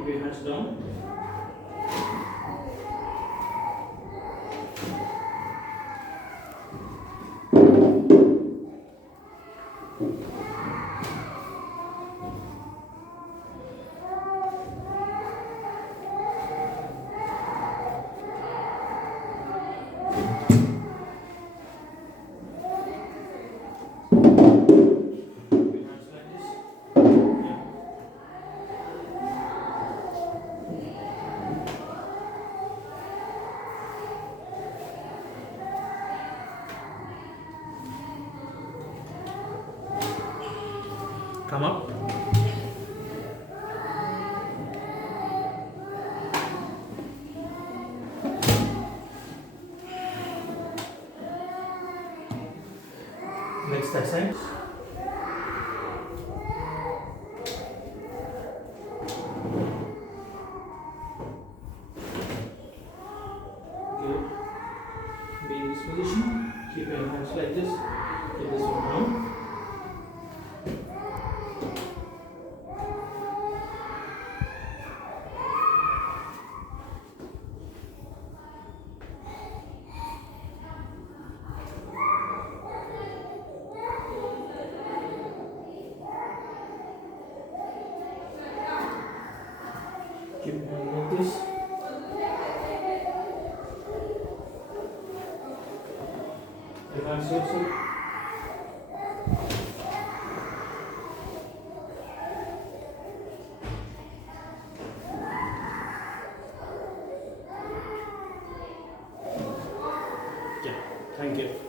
Keep your hands down. Come up. Next exercise. Good. Be in this position. Keep your hands like this. Keep this one down. Keep your hand like this. Your hands also. Yeah, thank you.